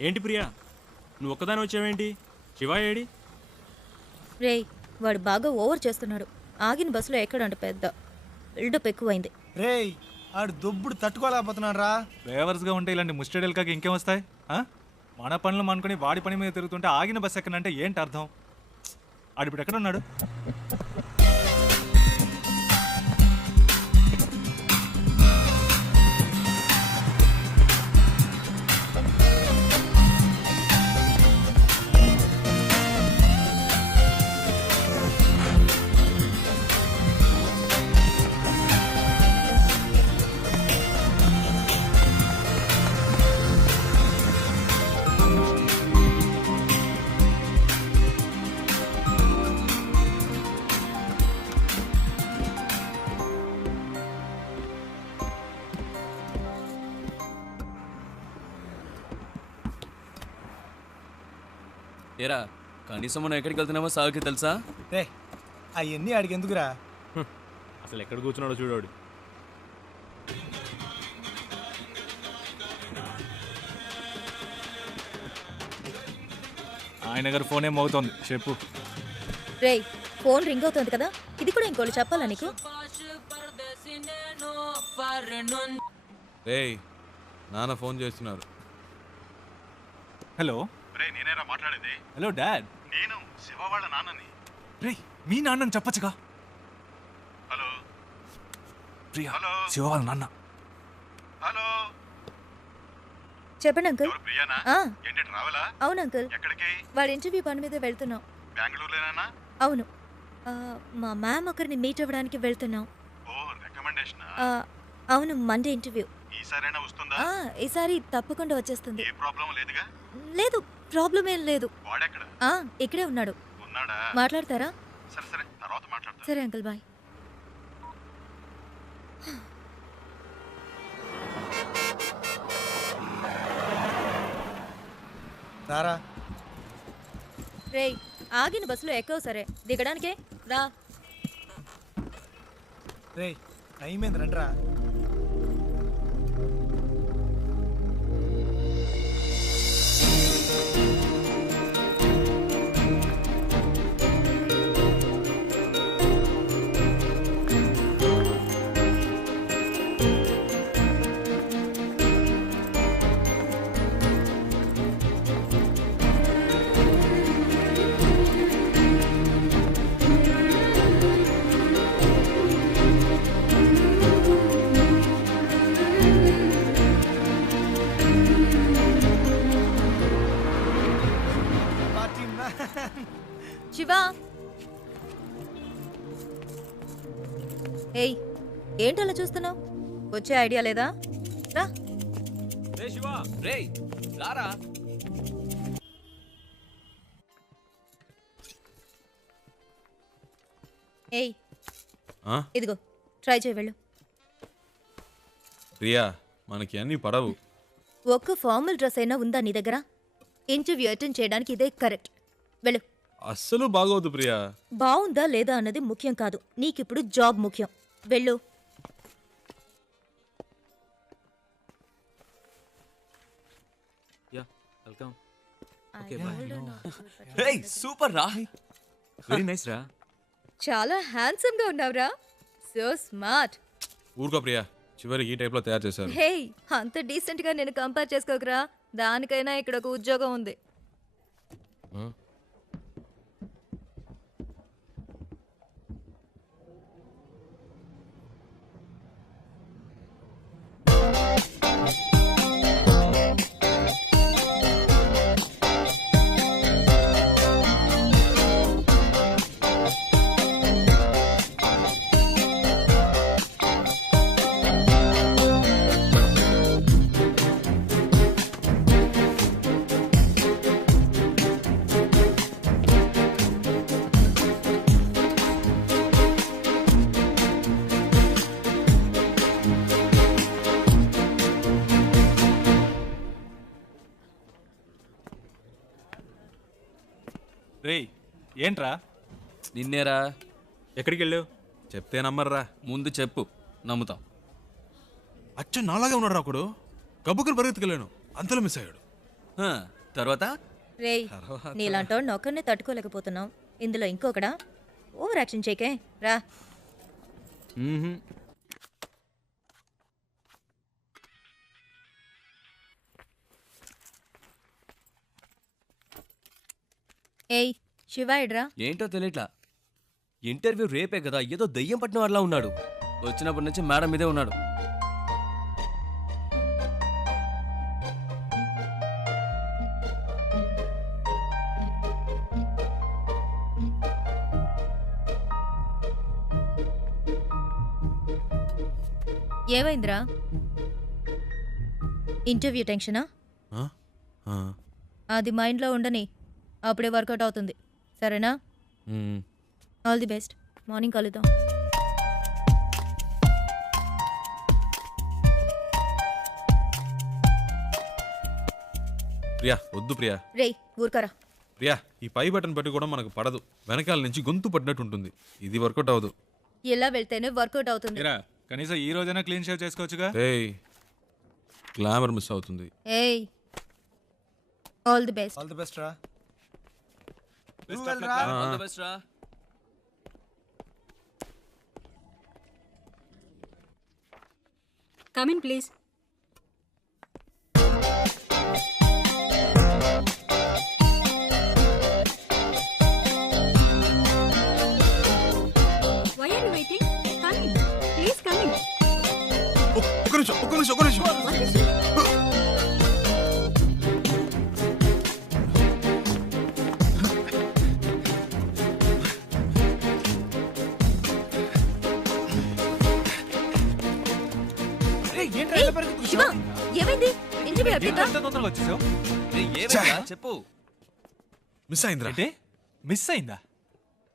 ఏంటి ప్రియా? నువ్వు ఒక్కదాని వచ్చావేంటి? శివ ఏడి? రేయ్ వాడు బాగా ఓవర్ చేస్తున్నాడు. ఆగిన బస్సులో ఎక్కడంట పెద్ద. బిల్డప్ ఎక్కువైంది. రేయ్ ఆడు దొబ్బుడు తట్టుకోలేకపోతున్నాడు రా డ్రైవర్స్గా ఉంటే ఇలాంటి ముస్టడీలు కాక ఇంకేం వస్తాయి? ఆ? మన పనులు అనుకుని వాడి పని మీద తిరుగుతుంటే ఆగిన బస్ ఎక్కడంటే ఏంటి అర్థం? ఆడు ఇప్పుడు ఎక్కడ ఉన్నాడు? ఏరా కనీసం మనం ఎక్కడికి వెళ్తున్నామో సాగుకి తెలుసా? రే అవన్నీ ఆడికి ఎందుకురా? అసలు ఎక్కడ కూర్చున్నాడో చూడాడు. ఆయన గారు ఫోన్ ఏం అవుతోంది చెప్పు. రేయ్ ఫోన్ రింగ్ అవుతుంది కదా? ఇది కూడా ఇంకోటి చెప్పాలా నీకు? రేయ్ నాన్న ఫోన్ చేస్తున్నారు. హలో? రే నేనేరా మాట్లాడేది. హలో డాడ్ నేను శివ వాళ్ళ నాన్నని. రే మీ నాన్నని చెప్పచ్చుగా? హలో. ప్రియా హలో. శివ వాళ్ళ నాన్న. హలో. చెప్పండి అంకుల్ ప్రియానా? ఏంటి ట్రావెలా? అవును అంకుల్ ఎక్కడికి? వాడి ఇంటర్వ్యూ పని మీద వెళ్తున్నాం. బెంగళూరులోనేనా? అవును. ఆ, మా మ్యామ్ ఒకరిని మీట్ అవ్వడానికి వెళ్తున్నాం. ఓ రికమెండేషన్ ఆ, అవును మండే ఇంటర్వ్యూ ఈసారైనా వస్తుందా? ఆ, ఈసారి తప్పకుండా వచ్చేస్తుంది. ఏ ప్రాబ్లం లేదుగా? లేదు ప్రాబ్లం ఏం లేదు. ఆ, ఇక్కడే ఉన్నాడు. ఉన్నాడా? మాట్లాడతారా? సరే సరే తర్వాత మాట్లాడతా సరే అంకుల్ బాయ్. రారా. రేయ్ ఆగిన బస్సులో ఎక్కవు సరే. దిగడానికే? రా. రేయ్ టైం ఏంది? రండిరా. ఏయ్ ఏంటలా చూస్తున్నావు? వచ్చే ఐడియా లేదా? రా. రే శివ రే రారా? ఏయ్ ఆ? ఇదిగో ట్రై చేయి వెళ్ళు. ప్రియా మనకి అన్ని పడవు. ఒక్క ఫార్మల్ డ్రెస్ అయినా ఉందా నీ దగ్గర? ఇంటర్వ్యూ అటెండ్ చేయడానికి ఇదే కరెక్ట్. వెళ్ళు. అస్సలు బాగోదు ప్రియా. బాగుందా లేదా అన్నది ముఖ్యం కాదు. నీకిప్పుడు జాబ్ ముఖ్యం. వెళ్ళు. Yeah welcome. రే సూపర్ రా. వెరీ నైస్ రా. చాలా హ్యాండ్సమ్గా ఉన్నావురా. So smart. ఊరుకో ప్రియా చివరికి ఈ టైప్లో తయారు చేశారు. హే అంత డీసెంట్గా నేను కంపేర్ చేసుకోకరా. దానికైనా ఇక్కడ ఒక ఉద్యోగం ఉంది. ఏంట్రా? నిన్నేరా? ఎక్కడికి వెళ్ళావు చెప్తే నమ్మర్రా. ముందు చెప్పు. నమ్ముతాం. అచ్చ నాలాగే ఉన్నాడు ఒకడు గబ్బుకుని పరిగెత్తుకెళ్ళాను. అంతలో మిస్ అయ్యాడు. హ, తర్వాత? రేయ్ నీలాంటోడిని ఒక్కరినే తట్టుకోలేకపోతున్నావు ఇందులో ఇంకొకడా? ఓవర్ యాక్షన్ చేకే రా. మ్మ్హ్మ్. ఏయ్ శివ ఇడ్రా ఏంటో తెలియట్లా ఇంటర్వ్యూ రేపే కదా ఏదో దయ్యం పట్టిన వాళ్ళ ఉన్నాడు. వచ్చినప్పటి నుంచి మేడం మీదే ఉన్నాడు. ఏమైందిరా? ఇంటర్వ్యూ టెన్షనా. అది మైండ్లో ఉండని అప్పుడే వర్కౌట్ అవుతుంది. సరేనా. ఆల్ ది బెస్ట్ మార్నింగ్ కలుద్దాం. ప్రియా వద్దు ప్రియా. రేయ్ ఊరుకరా. ప్రియా ఈ పై బటన్ పెట్టి కూడా మనకు పడదు. వెనకాల నుంచి గొంతు పడినట్టు ఉంటుంది. ఇది వర్కౌట్ అవ్వదు. ఇలా వెళ్తేనే వర్కౌట్ అవుతుంది. కనీసం ఈ రోజైనా క్లీన్ షేవ్ చేసుకోవచ్చుగా? ఏయ్ గ్లామర్ మిస్ అవుతుంది. ఏయ్ all the best all the best రా. All the best రా Come in, please. Why are you waiting? Come in. Please come in. ఒక్క నిమిషం ఒక్క నిమిషం ఒక్క నిమిషం ఎంత తొందరగా వచ్చేసావు? చెప్పు. మిస్ అయిందిరా. ఏంటి? మిస్ అయిందా?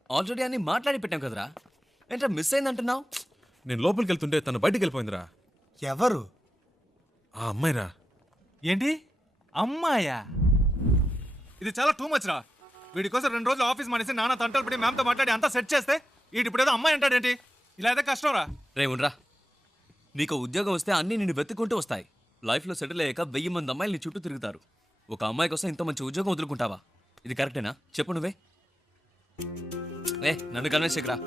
ఆల్రెడీ అన్ని మాట్లాడి పెట్టాం కదరా. ఏంట్రా మిస్ అయిందంటున్నావు? నేను లోపలికి వెళ్తుంటే తను బయటికి వెళ్ళిపోయిందిరా ఎవరు? ఆ అమ్మాయిరా. ఏంటి? అమ్మాయా? ఇది చాలా టూ మచ్ రా. వీడి కోసం రెండు రోజులు ఆఫీస్ మానేసి నాన్న తంటలు పడి మ్యామ్తో మాట్లాడి అంతా సెట్ చేస్తే వీడి ఇప్పుడు ఏదో అమ్మాయి అంటాడేంటి? ఇలా అయితే కష్టం రా. రే ఉండరా. నీకు ఉద్యోగం వస్తే అన్నీ నిన్ను వెతుక్కుంటూ వస్తాయి. లైఫ్లో సెటిల్ అయ్యాక వెయ్యి మంది అమ్మాయిలు నీ చుట్టూ తిరుగుతారు. ఒక అమ్మాయి కోసం ఇంత మంచి ఉద్యోగం వదులుకుంటావా? ఇది కరెక్టేనా చెప్పు నువ్వే. ఏ నన్ను కన్విన్స్ చేయకురా.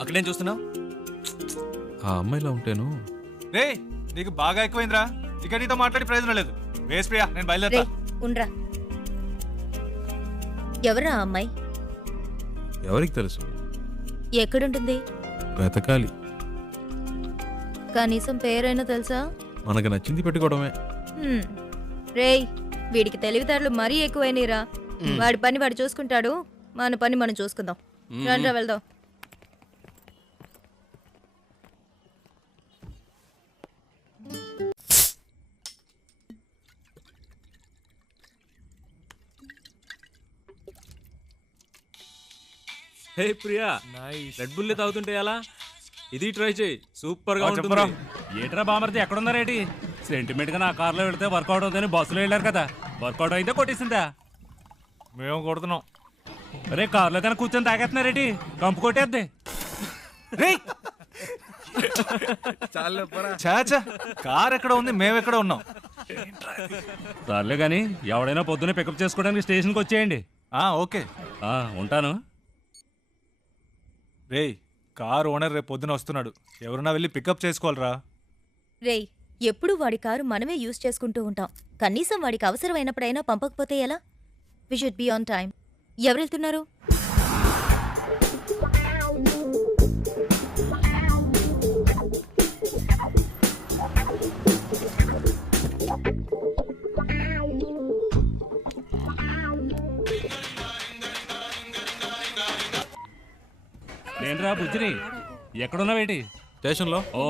అక్కడేం చూస్తున్నావు? ఆ అమ్మాయిలా ఉంటేను. రే నీకు బాగా ఎక్కువైందిరా. ఇక నీతో మాట్లాడి ప్రయోజనం లేదు. వేస్ ప్రియా నేను బయలుదేరతా. రేయ్ ఉండ్రా. ఎవరా ఆ అమ్మాయి? ఎవరికి తెలుసు? ఎక్కడుంటుంది? వెతకాలి కనీసం పేరైనా తెలుసా? మనకు నచ్చింది పెట్టుకోవడమే. హ్మ్. రేయ్ వీడికి తెలివితేటలు మరీ ఎక్కువైనరా వాడి పని వాడు చూసుకుంటాడు మన పని మనం చూసుకుందాం. రండ్రా వెళ్దాం. హే ప్రియా రెడ్ బుల్ తాగుతుంటే ఎలా? ఇది ట్రై చేయి. సూపర్గా ఉంటుంది. చెప్పరా. ఏట్రా బామర్ది? ఎక్కడున్నారేటి? సెంటిమెంట్గా నా కార్లో వెళ్తే వర్కౌట్ అవుతుందని బస్సులో వెళ్ళారు కదా. వర్కౌట్ అయితే కొట్టేసిందా? మేము కొడుతున్నాం. అరే కార్లో కన్నా కూర్చొని తాగేస్తున్నారేటి? కంపు కొట్టేద్ది. చాచా కార్ ఎక్కడ ఉంది? మేము ఎక్కడ ఉన్నాం? సర్లే కానీ ఎవడైనా పొద్దున్నే పికప్ చేసుకోవడానికి స్టేషన్కి వచ్చేయండి. ఆ ఓకే. ఆ, ఉంటాను. రేయ్ కార్ ఓనర్ రేపు పొద్దున వస్తున్నాడు. ఎవరన్నా వెళ్ళి పికప్ చేసుకోవాలరా. రేయ్ ఎప్పుడు వాడి కారు మనమే యూజ్ చేసుకుంటూ ఉంటాం. కనీసం వాడికి అవసరమైనప్పుడైనా పంపకపోతే ఎలా? We should be on time ఎవరు నేనురా బుజ్జిని. ఎక్కడున్నావేటి? స్టేషన్లో.